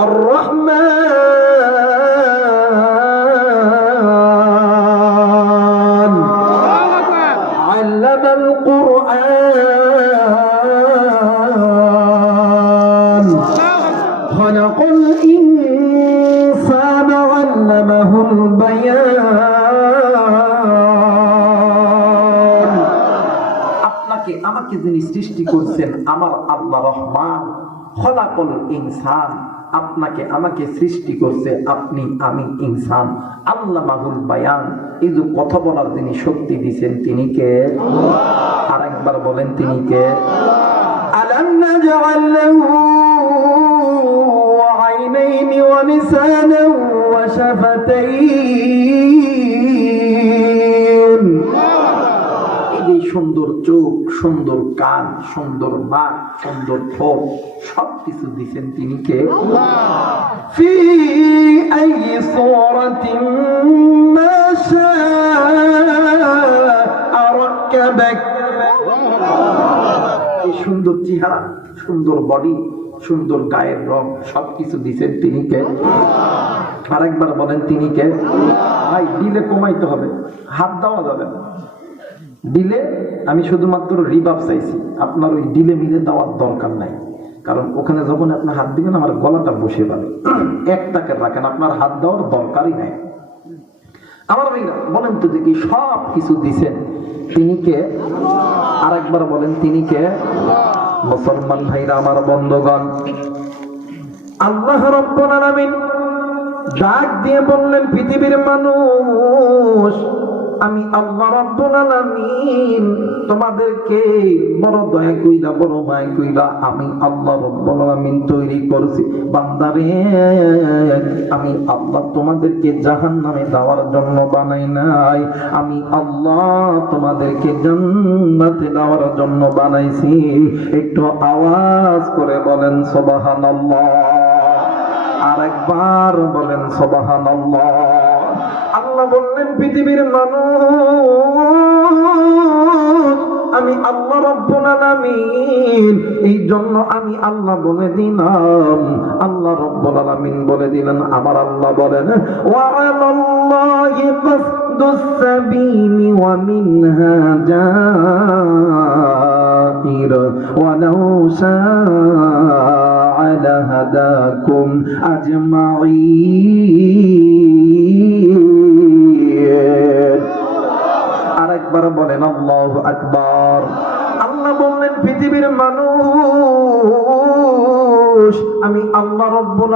আর রহমান আল্লামাল কুরআন খলাকাল ইনসান আল্লামাহুল আপনাকে আমাকে যিনি সৃষ্টি করছেন, আমার আল্লাহ রহমান, খলাকল ইনসান। আপনাকে আমাকে সৃষ্টি করছে আপনি আমি ইনসান আল্লাহ মাহুল বায়ান এই যে কথা বলার যিনি শক্তি দিছেন তিনি কে আর একবার বলেন তিনি কে আলম নাজআল লাহু عينين ولسانا وشفتين এই যে সুন্দর চোখ সুন্দর কান, সুন্দর বাঘ সুন্দর ফল সব কিছু দিচ্ছেন তিনি কে? সুন্দর চেহারা, সুন্দর বডি সুন্দর গায়ের রং, সবকিছু দিচ্ছেন তিনি কে? আরেকবার বলেন তিনি কে? ভাই, দিলে কমাইতে হবে, হাত দেওয়া যাবে না। দিলে আমি শুধুমাত্র রিবাব চাইছি। আপনার ওই দিলে মিলে দেওয়ার দরকার নাই। কারণ ওখানে যখন আপনি হাত দিবেন, আমার গলাটা বসে যাবে। এক টাকা রাখেন, আপনার হাত দেওয়ার দরকারই নাই। আমার ভাইরা, বলেন তো দেখি, সব কিছু দিছেন। তিনি কে? আর একবার বলেন, তিনি কে? মুসলমান ভাইরা, আমার বন্ধগণ। আল্লাহ রব্বুল আলামিন ডাক দিয়ে বললেন, পৃথিবীর মানুষ আমি আল্লাহ রাব্বুল আলামিন তোমাদেরকে বড় দয়া কইরা, বড় মায়া কইরা আমি আল্লাহ রাব্বুল আলামিন তৈরি করছি। বান্দারে, আমি আল্লাহ তোমাদেরকে জাহান্নামে দেওয়ার জন্য বানাই নাই। আমি আল্লাহ তোমাদেরকে জান্নাতে দেওয়ার জন্য বানাইছি। একটু আওয়াজ করে বলেন, সুবহানাল্লাহ। আরেকবার বলেন সবাহান আল্লাহ বললেন পৃথিবীর মানুষ আমি আল্লাহ রব্বুল আলামিন এই জন্য আমি আল্লাহ বলে দিলাম আল্লাহ রব্বুল আলামিন বলে দিলেন আমার আল্লাহ বলেন ওয়া আলাল্লাহি কসদুস সাবিলি ওয়া মিনহা জাইর ওয়ালাউ শা'a لهداكم أجمعين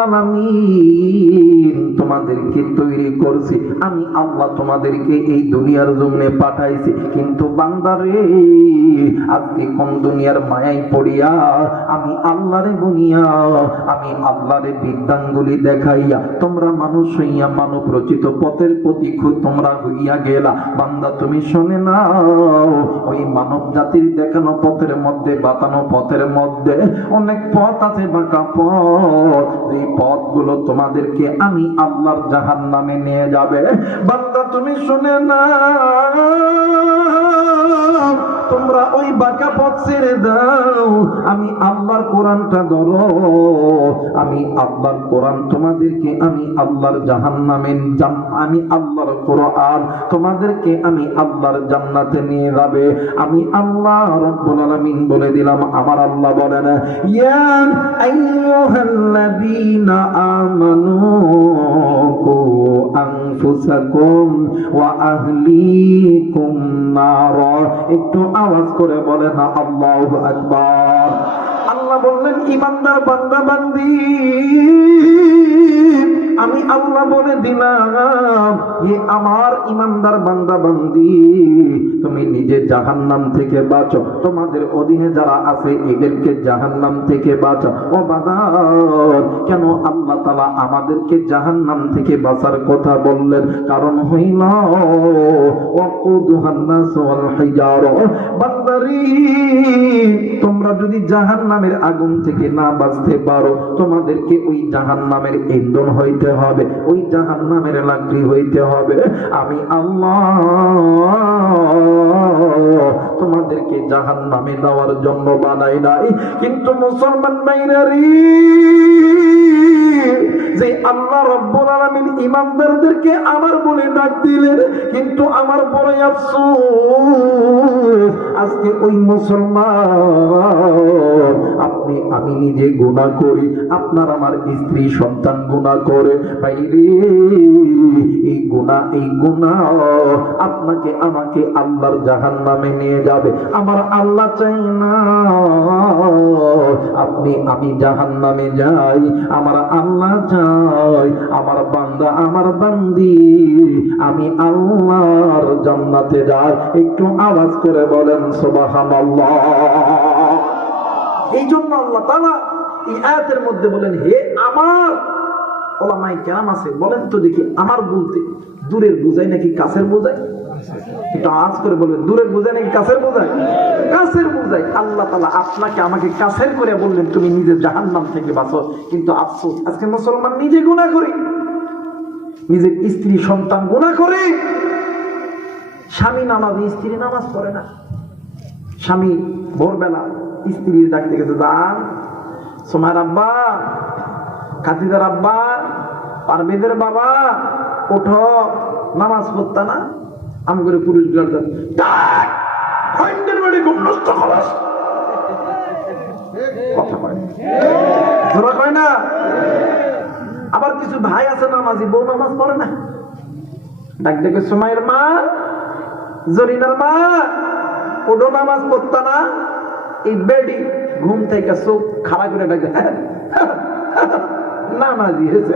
আলামিন। তোমাদেরকে তৈরি করছি। আমি আল্লাহ তোমাদেরকে এই দুনিয়ার জমিনে পাঠাইছি। কিন্তু বান্দারে আজকে কোন দুনিয়ার মায়াই পড়িয়া আমি আল্লাহরে গুনিয়া, আমি আল্লাহরে বিদ্যাঙ্গুলি দেখাইয়া তোমরা মানুষ হইয়া মানব রচিত পথের প্রতি খু- তোমরা হইয়া গেলা। বান্দা, তুমি শোনে নাও, ওই মানব জাতির দেখানো পথের মধ্যে বাতানো পথের মধ্যে অনেক পথ আছে, বাঁকা পথ। এই পথগুলো তোমাদেরকে আমি আল্লাহর জাহান নামে নিয়ে যাবে। বান্দা তুমি শুনে না তোমরা ওই বাঁকা পথ ছেড়ে দাও। আমি আল্লাহর কোরআনটা ধরো। আমি আল্লাহর কোরআন তোমাদেরকে, আমি আল্লাহর জাহান নামে আমি আল্লাহর কোরআন তোমাদেরকে, আমি আল্লাহর জান্নাতে নিয়ে যাবে। আমি আল্লাহ রব্বুল আলামিন বলে দিলাম, আমার আল্লাহ বলেন, ইয়া আইয়ুহাল্লাযীনা আমানু ওয়া আহলিকুম নার একটু আওয়াজ করে বলেন আল্লাহু আকবার। আল্লাহ বললেন ইমানদার বান্দা বান্দি আমি আল্লাহ বলে দিলাম, হে আমার ইমানদার বান্দা বান্দি তুমি নিজে জাহান্নাম থেকে বাঁচো। তোমাদের অধীনে যারা আছে, এদেরকে জাহান্নাম থেকে বাঁচো। ও বাদার কেন আল্লাহ তালা আমাদেরকে জাহান্নাম থেকে বাঁচার কথা বললেন? কারণ হইল বান্দারি তোমরা যদি জাহান্নামের আগুন থেকে না বাঁচতে পারো, তোমাদেরকে ওই জাহান্নামের ইন্ধন হইতে হবে, ওই জাহান্নামের লাকড়ি হইতে হবে। আমি আল্লাহ তোমাদেরকে জাহান্নামে দেওয়ার জন্য বানাই নাই। কিন্তু মুসলমান বাইরারি রব্বুল আলামিন ইমানদারদেরকে আমার বলে ডাক দিলেন, কিন্তু আমার বড় আফসোস, আজকে ওই মুসলমান আপনি, আমি নিজে গুনাহ করি, আপনার আমার স্ত্রী সন্তান গুনাহ করে বাইরে এই গুনাহ এই গুনাহ আপনাকে, আমাকে আল্লাহর জাহান্নামে নিয়ে যাবে। আমার আল্লাহ চাই না। আপনি, আমি জাহান্নামে যাই, আমার আল্লাহ চাই, আমার বান্দা আমার বান্দি। আমি আল্লাহর জান্নাতে যাই। একটু আওয়াজ করে বলেন, সুবহানাল্লাহ। এই জন্য আল্লাহ তালা এই আয়াতের মধ্যে বলেন, হে আমার ওলামাই কেরাম আছে, বলেন তো দেখি আমার বলতে দূরের বোঝাই নাকি কাছের বোঝাই একটু আওয়াজ করে বলবেন, দূরের বোঝাই নাকি কাছের বোঝাই কাছের বোঝাই আল্লাহ তালা আপনাকে আমাকে কাছের করে বললেন, তুমি নিজের জাহান্নাম থেকে বাঁচো, কিন্তু আফসোস, আজকে মুসলমান নিজে গুণা করে, নিজের স্ত্রী সন্তান গুণা করে, স্বামী নামাজ, স্ত্রী নামাজ পড়ে না, স্বামী ভোরবেলা স্ত্রীর ডাকতে গেছে যান সোমার আব্বা খাতিদার আব্বা পারবেদের বাবা, ওঠো, নামাজ পড়তা না। আম করে পুরুষ খরচ কথা কয় না। আবার কিছু ভাই আছে নামাজি, বউ নামাজ পড়ে না। ডাক দেখে সময়ের মা, জরিনার মা ওডো নামাজ পড়তা না। এই বেডি ঘুম থেকে চোখ করে ডাকে নামাজি হয়েছে।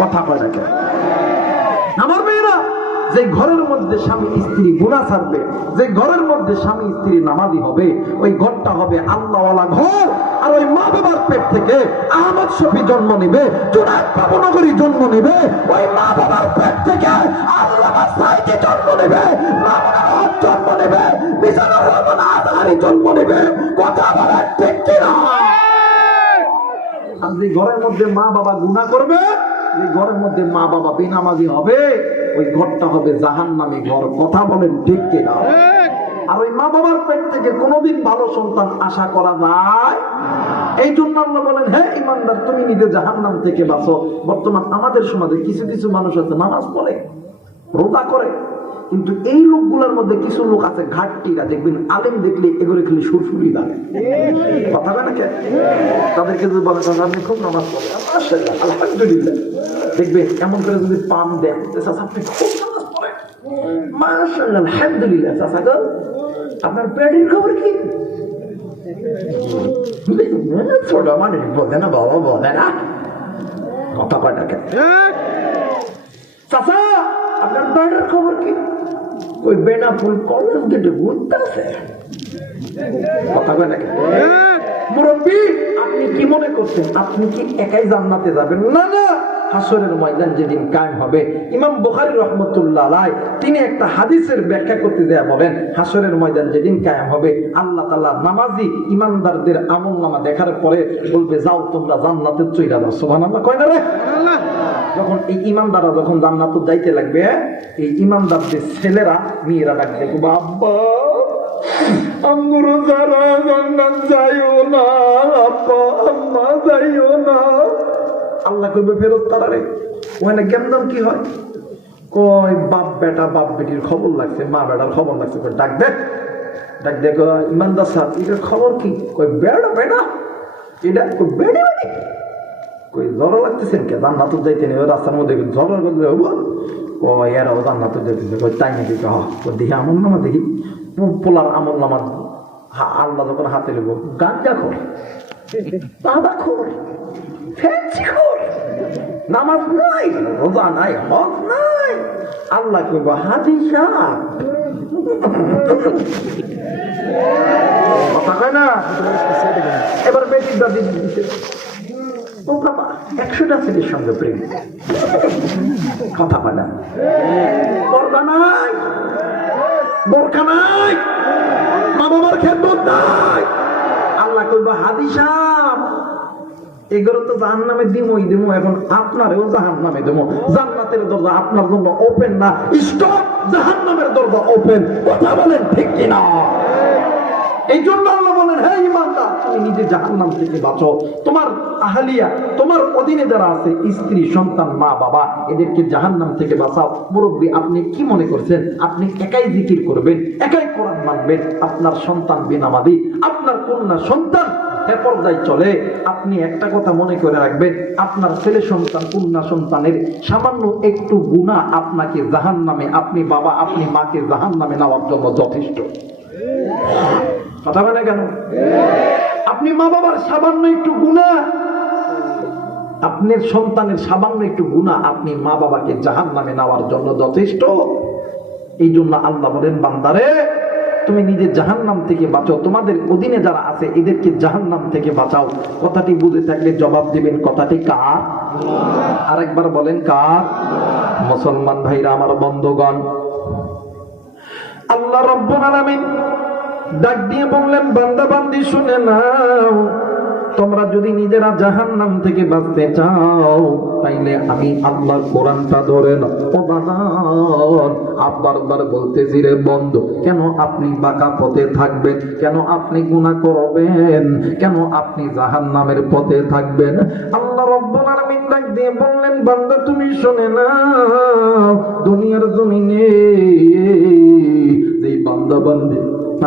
কথা কয় আমার মেয়েরা, যে ঘরের মধ্যে স্বামী, স্ত্রী গুণা ছাড়বে, যে ঘরের মধ্যে স্বামী, স্ত্রী নামাজি হবে, ওই ঘরটা হবে আল্লাহওয়ালা ঘর। আর ওই মা বাবার পেট থেকে আহমদ শফি জন্ম নিবে বাবুনগরী জন্ম নিবে, ওই মা বাবার পেট থেকে আল্লাহ জন্ম হক জন্ম নেবে মিজানুর রহমান আজহারি জন্ম নেবে। কথা বলা ঠিক কিনা যে ঘরের মধ্যে মা বাবা গুণা করবে, যে ঘরের মধ্যে মা বাবা বেনামাজি হবে, ওই ঘরটা হবে জাহান নামে ঘর। কথা বলেন ঠিক কিনা আর ওই মা বাবার পেট থেকে কোনোদিন ভালো সন্তান আশা করা যায়? এই জন্য আল্লাহ বলেন হ্যাঁ ইমানদার, তুমি নিজে জাহান নাম থেকে বাঁচো। বর্তমান আমাদের সমাজে কিছু কিছু মানুষ আছে, নামাজ পড়ে, রোজা করে কিন্তু এই লোকগুলোর মধ্যে কিছু লোক আছে ঘাটটিরা দেখবেন আলেম দেখলে এগুলো খালি সুরসুরি লাগে। কথা না কে? তাদেরকে যদি বলে "চাচা, আপনি খুব নামাজ মাশাআল্লাহ, আলহামদুলিল্লাহ। দেখবেন এমন করে যদি পাম দেন আপনি খুব নামাজ পড়েন। মাশাআল্লাহ, আলহামদুলিল্লাহ চাচা গো। আপনার পেটের খবর কি? ছোট মানুষ বলে না বাবা বলে না। কথা কয়টা কে? চাচা আপনার পেটের খবর কি? ওই বেনাপুল কলেজ গেটে ঘুরতে আছে কথা কয় নাকি মুরব্বী আপনি কি মনে করছেন? আপনি কি একাই জান্নাতে যাবেন? না না। হাসরের ময়দান যেদিন কায়েম হবে ইমাম বুখারী রহমতুল্লাহ আলাই তিনি একটা হাদিসের ব্যাখ্যা করতে দেয়া বলেন হাসরের ময়দান যেদিন কায়েম হবে আল্লাহ তাআলা নামাজি ইমানদারদের আমল নামা দেখার পরে বলবে যাও তোমরা জান্নাতের চইলা দাও। সুবহানাল্লাহ। কয় না রে? যখন এই ইমানদাররা যখন জান্নাতে যাইতে লাগবে, এই ইমানদারদের ছেলেরা, মেয়েরা ডাক দেখো বাবা না না। ফেরত ওখানে কি হয়? কয়, বাপ বেটা, বাপ বেটির খবর লাগছে, মা বেটার খবর লাগছে। কয়, ডাক দেখ ডাক দেখ ইমানদার সাহেব, এটার খবর কি? কয়, বেড়া বেটা এটা বেড়ে বেড়ে। কই জ্বর লাগতেছেন কে জান্নাত যাইতে নেই রাস্তার মধ্যে জ্বর করলে হব ও এরাও জান্নাত যাইতেছে, কই, তাই নাকি? ও দেখি, আমল নামা দেখি। পোলার আমল নামা হা- আল্লাহ যখন হাতে নেব গাঞ্জা খোর দাদা খোর ফ্যান্সি খোর নামাজ নাই, রোজা নাই, হজ নাই। আল্লাহ কইব, হাজি সাহ কথা কয় না? এবার বেটির দাদি দিচ্ছে ও বাবা, একশোটা ছেলের সঙ্গে প্রেম। কথা না। পর্দা নাই। বোরখা নাই। মা বাবার খেদমত নাই। আল্লাহ কইব হাদিসাব এগুলো তো জাহান নামে দিমই দিমো, এখন আপনারেও জাহান নামে দিমো। জান্নাতের দরজা আপনার জন্য ওপেন না স্টপ জাহান নামের দরজা ওপেন কথা বলেন ঠিক কিনা? এই জন্য বলেন হ্যাঁ ইমানদার তুমি নিজে জাহান্নাম থেকে বাঁচো। তোমার আহালিয়া, তোমার অধীনে যারা আছে, স্ত্রী, সন্তান, মা, বাবা, এদেরকে জাহান্নাম থেকে বাঁচাও। মুরব্বী, আপনি কি মনে করছেন? আপনি একাই জিকির করবেন, একাই কোরআন মানবেন। আপনার সন্তান বেনামাদি আপনার কন্যা সন্তান চলে। আপনি একটা কথা মনে করে রাখবেন, আপনার ছেলে সন্তান, কন্যা সন্তানের সামান্য একটু গুণা আপনাকে জাহান নামে আপনি বাবা, আপনি মাকে জাহান নামে নেওয়ার জন্য যথেষ্ট। কথা বলে কেন? আপনি মা বাবার সামান্য একটু গুণা। আপনার সন্তানের সামান্য একটু গুণা আপনি মা বাবাকে জাহান নামে নেওয়ার জন্য যথেষ্ট। এই জন্য আল্লাহ বলেন, বান্দারে, তুমি নিজে জাহান্নাম থেকে বাঁচাও। তোমাদের অধীনে যারা আছে, এদেরকে জাহান্নাম থেকে বাঁচাও। কথাটি বুঝে থাকলে জবাব দিবেন, কথাটি কার? আরেকবার বলেন, কার? মুসলমান ভাইরা, আমার বন্ধগণ, আল্লাহ রব্বুল আলামিন ডাক দিয়ে বললেন, বান্দা, বান্দি, শুনে নাও। তোমরা যদি নিজেরা জাহান্নাম থেকে বাঁচতে চাও, তাইলে আমি আল্লাহর কোরআনটা ধরে নাও। ও বাজান বার বলতেছি রে বন্ধ, কেন আপনি বাঁকা পথে থাকবেন? কেন আপনি গুনাহ করবেন? কেন আপনি জাহান্নামের পথে থাকবেন? আল্লাহ রব্বুল আলামিন ডাক দিয়ে বললেন, বান্দা, তুমি শুনে না দুনিয়ার জমিনে এই বান্দা বান্দি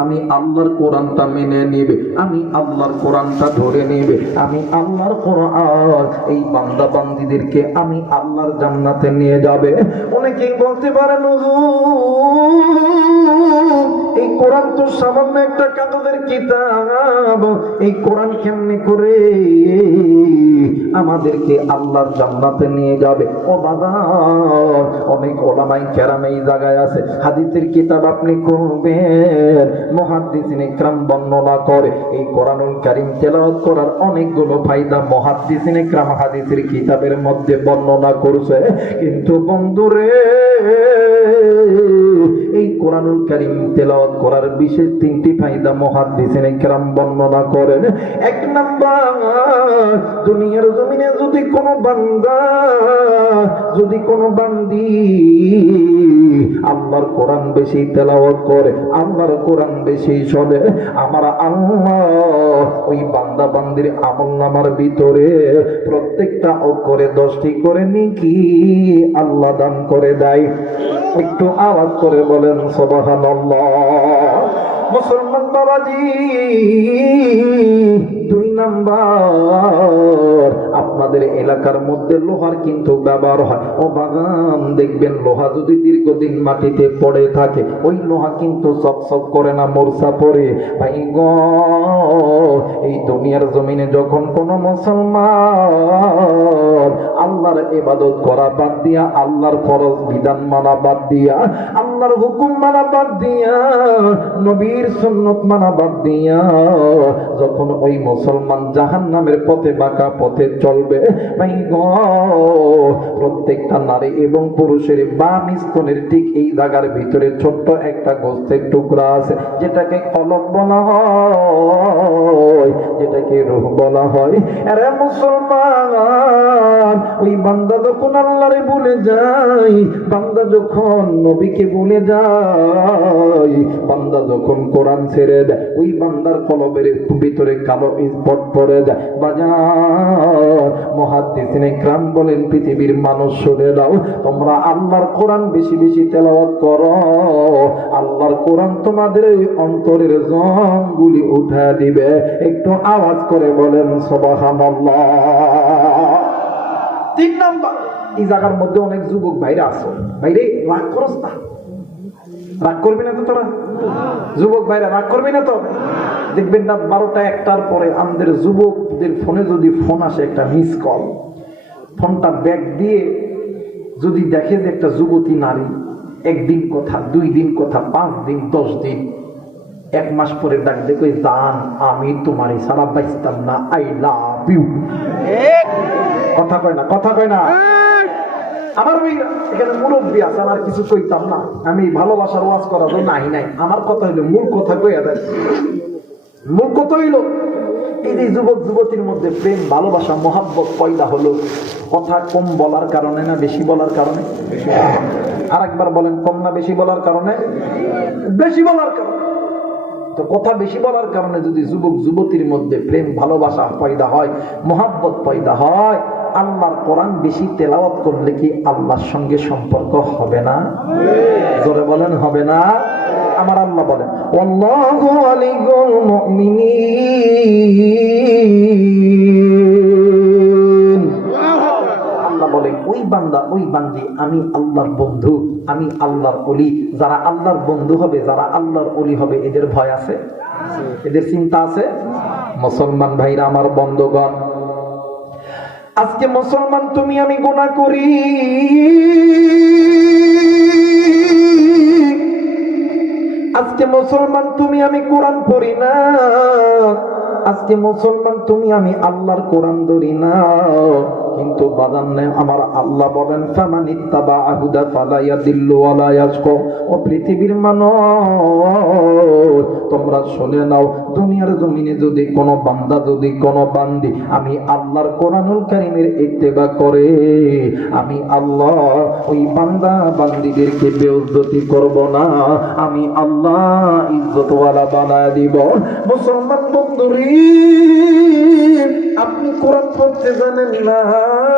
আমি আল্লাহর কোরআনটা মেনে নেবে, আমি আল্লাহর কোরআনটা ধরে নেবে, আমি আল্লাহর কোরআন, এই বান্দা বান্দিদেরকে আমি আল্লাহর জান্নাতে নিয়ে যাবে। অনেকেই বলতে পারেন এই কোরআন তো সামান্য একটা কাগজের কিতাব, এই কোরআন কেমনি করে আমাদেরকে আল্লাহর জান্নাতে নিয়ে যাবে। ও বাবা, অনেক ওলামাই কেরাম এই জায়গায় আছে। হাদিসের কিতাব আপনি করবেন মহাদ্দিসিন ইকরাম বর্ণনা করে, এই কোরআনুল কারিম তেলাওয়াত করার অনেকগুলো ফায়দা মহাদ্দিসিন ইকরাম হাদিসের কিতাবের মধ্যে বর্ণনা করছে। কিন্তু বন্ধুরে এই কোরআনুল কারীম তেলাওয়াত করার বিশেষ তিনটি ফায়দা মহাদ্দিসিন ইকরাম বর্ণনা করেন। এক নাম্বার, দুনিয়ার জমিনে যদি কোনো বান্দা, যদি কোনো বান্দি আল্লাহর কোরআন বেশি তেলাওয়াত করে, আল্লাহর কোরআন বেশি শোনে, আমার আল্লাহ ওই বান্দা বান্দির আমল নামার ভিতরে প্রত্যেকটা অক্ষরে দশটি করে নিকি আল্লাহ দান করে দেয়। একটু আওয়াজ করে বলেন সবাহান মুসলমান বাবাজি দুই নাম্বার। আপনাদের এলাকার মধ্যে লোহার কিন্তু ব্যবহার হয়। ও বাগান, দেখবেন লোহা যদি দীর্ঘদিন মাটিতে পড়ে থাকে, ওই লোহা কিন্তু চকচক করে না মোরসা পড়ে। ভাই গ, এই দুনিয়ার জমিনে যখন কোন মুসলমান আল্লাহর ইবাদত করা বাদ দিয়া, আল্লাহর ফরজ বিধান মানা বাদ দিয়া, আল্লাহর হুকুম মানা বাদ দিয়া, নবীর সুন্নত মানা বাদ দিয়া, যখন ওই মুসলমান জাহান নামের পথে বাঁকা পথে চলবে ভাই গো, প্রত্যেকটা নারী এবং পুরুষের বা স্তনের ঠিক এই জায়গার ভিতরে ছোট্ট একটা গোস্তের টুকরা আছে যেটাকে কলম বলা হয়। যেটাকে রুহ বলা হয়। আরে মুসলমান, ওই বান্দা যখন আল্লাহরে ভুলে যায়, বান্দা যখন নবীকে ভুলে যায়, বান্দা যখন কোরআন ছেড়ে দেয়, ওই বান্দার কলবের ভিতরে কালো স্পট পড়ে যায়। বাজার, মহাদ্দিসিনে ক্রাম বলেন, পৃথিবীর মানুষ শুনে দাও তোমরা আল্লাহর কোরআন বেশি বেশি তেলাওয়াত করো। আল্লাহর কোরআন তোমাদের ওই অন্তরের জংগুলি উঠা দিবে। একটু আওয়াজ করে বলেন তিন নাম্বার, এই জায়গার মধ্যে অনেক যুবক ভাইরা আছে। ভাইরে রাগ করস না। রাগ করবি না তো তোরা? যুবক ভাইরা রাগ করবি না তো? দেখবেন না, বারোটা একটার পরে আমাদের যুবকদের ফোনে যদি ফোন আসে একটা মিস কল ফোনটা ব্যাগ দিয়ে যদি দেখে যে একটা যুবতী নারী, একদিন কথা, দুই দিন কথা, পাঁচ দিন, দশ দিন এক মাস পরে ডাক দেখো জান আমি তোমার সারা বাইস্তাম না। আই লাভ ইউ কথা কয় না কথা কয় না। আমার ওই এখানে মুরব্বী আছে আমার কিছু কইতাম না। আমি ভালোবাসার ওয়াজ করার জন্য আহি নাই। আমার কথা হইল মূল কথা কইয়া দেয় মূল কথা হইল এই যে যুবক যুবতীর মধ্যে প্রেম ভালোবাসা মহাব্বত পয়দা হলো কথা কম বলার কারণে না বেশি বলার কারণে? আর একবার বলেন কম না বেশি বলার কারণে? বেশি বলার কারণে। তো কথা বেশি বলার কারণে যদি যুবক, যুবতীর মধ্যে প্রেম, ভালোবাসা পয়দা হয়, মোহাব্বত পয়দা হয়, আল্লাহর কোরআন বেশি তেলাওয়াত করলে কি আল্লাহর সঙ্গে সম্পর্ক হবে না? জোরে বলেন, হবে না? আমার আল্লাহ বলেন ওয়াল্লাহু আলিয়ুল মুমিনিন। আল্লাহ বলে, ওই বান্দা, ওই বান্দি আমি আল্লাহর বন্ধু। আমি আল্লাহর অলি। যারা আল্লাহর বন্ধু হবে, যারা আল্লাহর অলি হবে, এদের ভয় আছে? এদের চিন্তা আছে? মুসলমান ভাইরা, আমার বন্ধগণ, আজকে মুসলমান তুমি আমি গোনা করি। আজকে মুসলমান তুমি আমি কোরআন পড়ি না। আজকে মুসলমান তুমি আমি আল্লাহর কোরআন ধরি না। কিন্তু বাদান নেই আমার আল্লাহ বলেন, ফামান ইত্তাবা আহুদা ফালা ইয়াদিল্লু ওয়ালা ও পৃথিবীর মানুষ, তোমরা শুনে নাও, দুনিয়ার জমিনে যদি কোনো বান্দা, যদি কোনো বান্দি আমি আল্লাহর কোরআনুল কারীমের ইত্তেবা করে, আমি আল্লাহ ওই বান্দা বান্দিদেরকে বেউজ্জতি করব না, আমি আল্লাহ ইজ্জতওয়ালা বানায় দিব। মুসলমান বন্ধুরি আপনি কোরআন পড়তে জানেন না।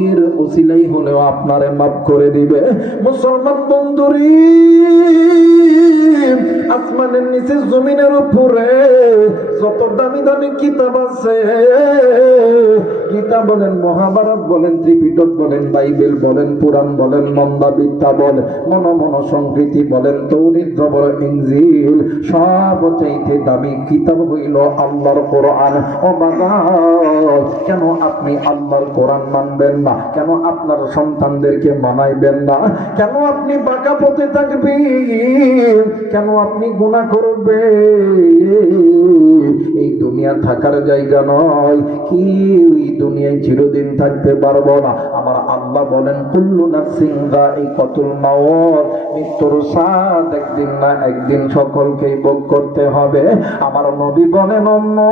এর উসিলাই হলেও আপনারে মাফ করে দিবে। মুসলমান বন্ধুরি, আসমানের নিচে জমিনের উপরে যত দামি দামি কিতাব আছে, গীতা বলেন, মহাভারত বলেন, ত্রিপিটক বলেন, বাইবেল বলেন, পুরাণ বলেন মন্দা বিদ্যা বলেন মন মন সংকৃতি বলেন তৌরিত জবর ইনজিল সব চাইতে দামি কিতাব হইল আল্লাহর কোরআন। ও বাগান কেন আপনি আল্লাহর কোরআন মানবেন না। কেন আপনার সন্তানদেরকে মানাইবেন না? কেন আপনি বাঁকা পথে থাকবেন? কেন আপনি গুণা করবেন? এই দুনিয়া থাকার জায়গা নয়। কি ওই দুনিয়ায় চিরদিন থাকতে পারব না? আমার আল্লাহ বলেন, কুল্লু নাফসিন যায়িকাতুল মাউত। মৃত্যুর স্বাদ একদিন না একদিন সকলকেই ভোগ করতে হবে। আমার নবী বলেন, উম্মত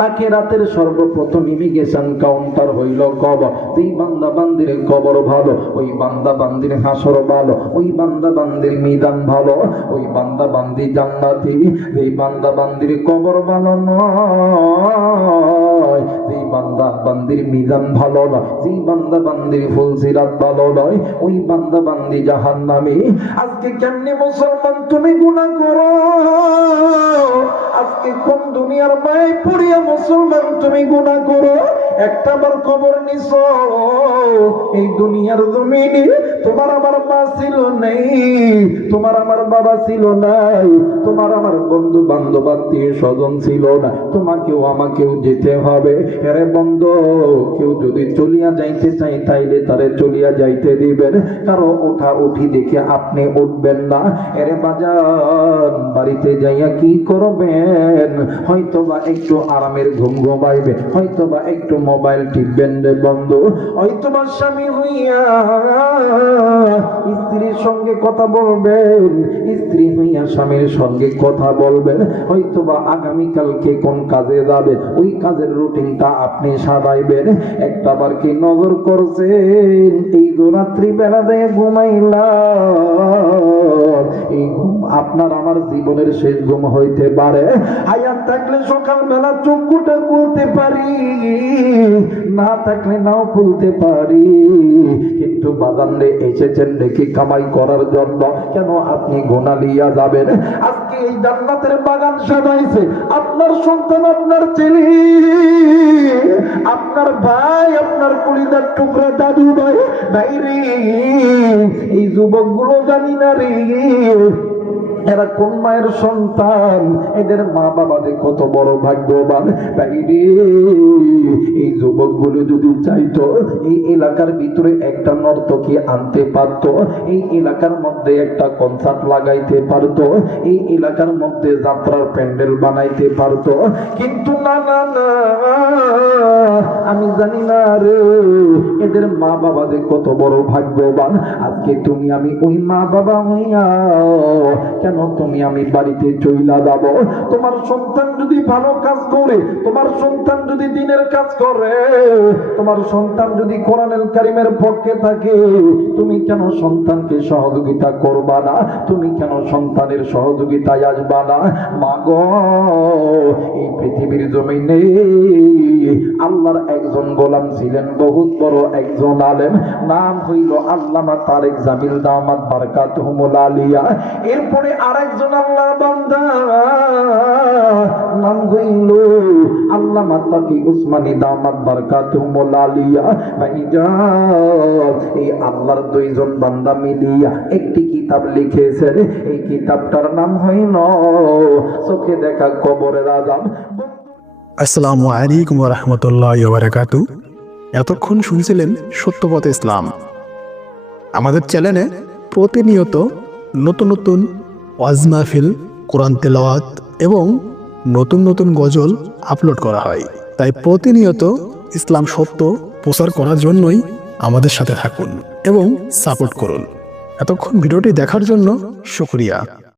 নাকি রাতের সর্বপ্রথম ইমিগ্রেশন কাউন্টার হইল কবর। এই বান্দা বান্দির কবর ভালো, ওই বান্দা বান্দির হাসর ভালো, ওই বান্দা বান্দির মিদান ভালো, ওই বান্দা বান্দি জান্নাতি। এই বান্দা বান্দির কবর ভালো নয় এই বান্দা বান্দির মিজান ভালো নয়, যেই বান্দা বান্দির ফুলসিরাত ভালো নয়, ওই বান্দা বান্দি জাহান্নামী। আজকে কেমনে মুসলমান তুমি গুনাহ করো? আজকে কোন দুনিয়ার মায় পড়িয়া মুসলমান তুমি গুণা করো। একটা বার খবর নিছ, এই দুনিয়ার জমিনে তোমার আমার মা ছিল নেই, তোমার আমার বাবা ছিল নাই, তোমার আমার বন্ধু বান্ধব আত্মীয় স্বজন ছিল না। তোমাকেও আমাকেও যেতে হবে। আরে বন্ধ, কেউ যদি চলিয়া যাইতে চাই তাইলে তারে চলিয়া যাইতে দিবেন। কারও ওঠা উঠি দেখে আপনি উঠবেন না। এরে বাজার বাড়িতে যাইয়া কি করবেন? হয়তো বা একটু আরামের ঘুম ঘুমাইবে হয়তো বা একটু মোবাইল টিপবেন রে বন্ধু। হয়তো বা স্বামী হইয়া স্ত্রীর সঙ্গে কথা বলবেন, স্ত্রী হইয়া স্বামীর সঙ্গে কথা বলবেন হয়তো বা আগামীকালকে কোন কাজে যাবে, ওই কাজের রুটিনটা আপনি সাজাইবেন। একটা বার কি নজর করছেন? এই রাত্রি বেলা দিয়ে ঘুমাইলাম, এই ঘুম আপনার আমার জীবনের শেষ ঘুম হইতে পারে। হায়াত থাকলে সকাল বেলা চক্ষুটা খুলতে পারি। না থাকলে নাও খুলতে পারি। কিন্তু বাগানে এসেছেন দেখি কামাই করার জন্য। কেন আপনি গোনা লিয়া যাবেন? আজকে এই জান্নাতের বাগান সাজাইছে। আপনার সন্তান, আপনার ছেলে, আপনার ভাই, আপনার কলিদার টুকরা দাদু ভাই ভাই রে, এই যুবকগুলো জানি না রে। এরা কোন মায়ের সন্তান? এদের মা বাবা যে কত বড় ভাগ্যবান। তাই রে, এই যুবকগুলো যদি চাইতো, এই এলাকার ভিতরে একটা নর্তকী আনতে পারতো, এই এলাকার মধ্যে একটা কনসার্ট লাগাইতে পারতো, এই এলাকার মধ্যে যাত্রার প্যান্ডেল বানাইতে পারতো। কিন্তু না না না, আমি জানি না রে, এদের মা বাবা যে কত বড় ভাগ্যবান। আজকে তুমি আমি ওই মা বাবা হইয়া কেন তুমি আমি বাড়িতে চইলা যাব। তোমার সন্তান যদি ভালো কাজ করে, তোমার সন্তান যদি দিনের কাজ করে, তোমার সন্তান যদি কোরআনুল কারিমের পক্ষে থাকে, তুমি কেন সন্তানকে সহযোগিতা করবা না? তুমি কেন সন্তানের সহযোগিতায় আসবা না? মা গো, এই পৃথিবীর জমিনে আল্লাহর একজন গোলাম ছিলেন, বহুত বড় একজন আলেম। নাম হইল আল্লামা তারেক জামিল দামাত বারকাতুহুমুল আলিয়া। এরপরে আরেকজন আল্লাহর বান্দা। নাম হইল আল্লামা তাকি উসমানী দামাত বারকাতুহুমুল আলিয়া ভাইজান এই আল্লাহর দুইজন বান্দা মিলিয়া একটি কিতাব লিখেছেন এই কিতাবটার নাম হইল চোখে দেখা কবরের আজাব আসসালামু আলাইকুম রহমতুল্লাহ বারাকাতু। এতক্ষণ শুনছিলেন সত্যপথ ইসলাম। আমাদের চ্যানেলে প্রতিনিয়ত নতুন নতুন ওয়াজ মাহফিল, কোরআন তেলাওয়াত এবং নতুন নতুন গজল আপলোড করা হয়। তাই প্রতিনিয়ত ইসলাম সত্য প্রচার করার জন্যই আমাদের সাথে থাকুন এবং সাপোর্ট করুন। এতক্ষণ ভিডিওটি দেখার জন্য শুক্রিয়া।